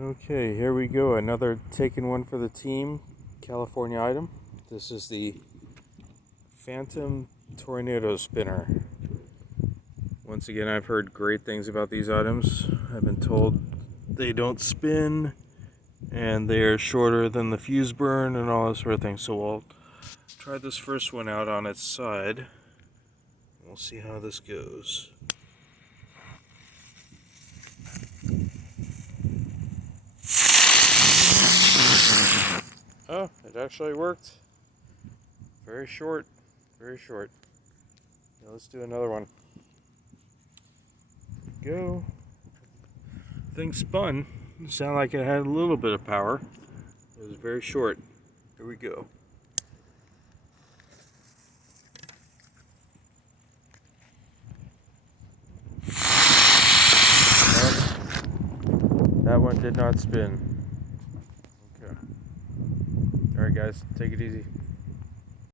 Okay, here we go. Another taken one for the team. California item. This is the Phantom Tornado Spinner. Once again, I've heard great things about these items. I've been told they don't spin and they are shorter than the fuse burn and all that sort of thing. So we'll try this first one out on its side. We'll see how this goes. Oh, it actually worked. Very short, very short. Now let's do another one. Go. Thing spun. It sounded like it had a little bit of power. It was very short. Here we go. That one did not spin. Okay. Alright guys, take it easy.